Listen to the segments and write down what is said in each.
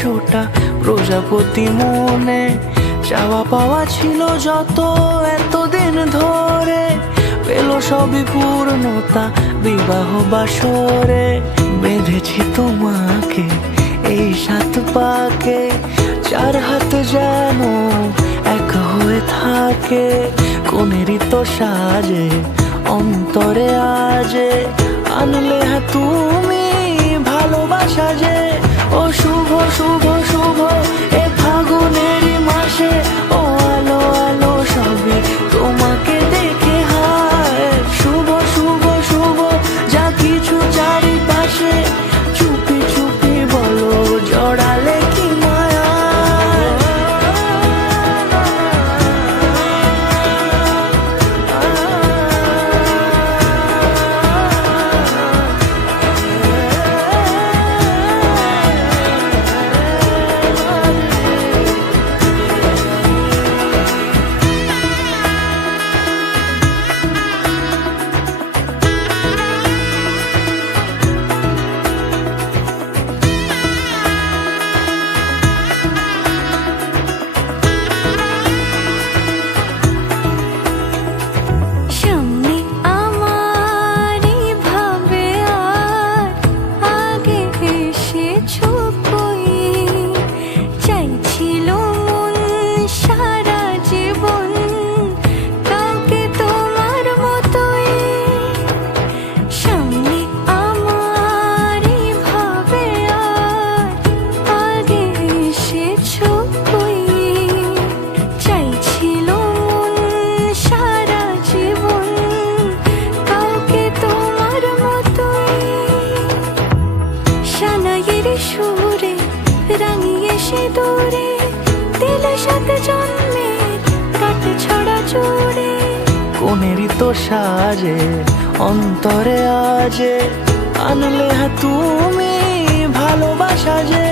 100টা প্রজাপতি মনে। চাওয়া পাওয়া ছিল যত এতদিন ধরে, পেল সবই পূর্ণতা বিবাহ বাসরে। বেঁধেছি তোমাকে এই 7 পাকে, 4 হাত যেন এক হয়ে থাকে। কোনেরই তো সাজে অন্তরে আজে, আনলে হ্যাঁ তুমি ভালোবাসা যে। ও শুভ শুভ শুভ এ ফাগুনেরই মাসে, ও আলো আলো সবই তোমাকে দেখে হায়। শুভ শুভ শুভ যা কিছু চারিপাশে, চুপি চুপি বলো জড়ালে কি মায়া। সুরে রাঙিয়ে সে দূরে দিল 7 জন্মের কাট ছড়া জুড়ে। কোনেরই তো সাজে অন্তরে আজে, আনলে হ্যাঁ তুমি ভালোবাসা যে।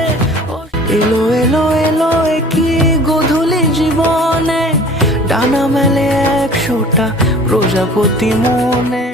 এলো এলো এলো কি গধূলি জীবনে, ডানা মেলে 100টা প্রজাপতি মনে।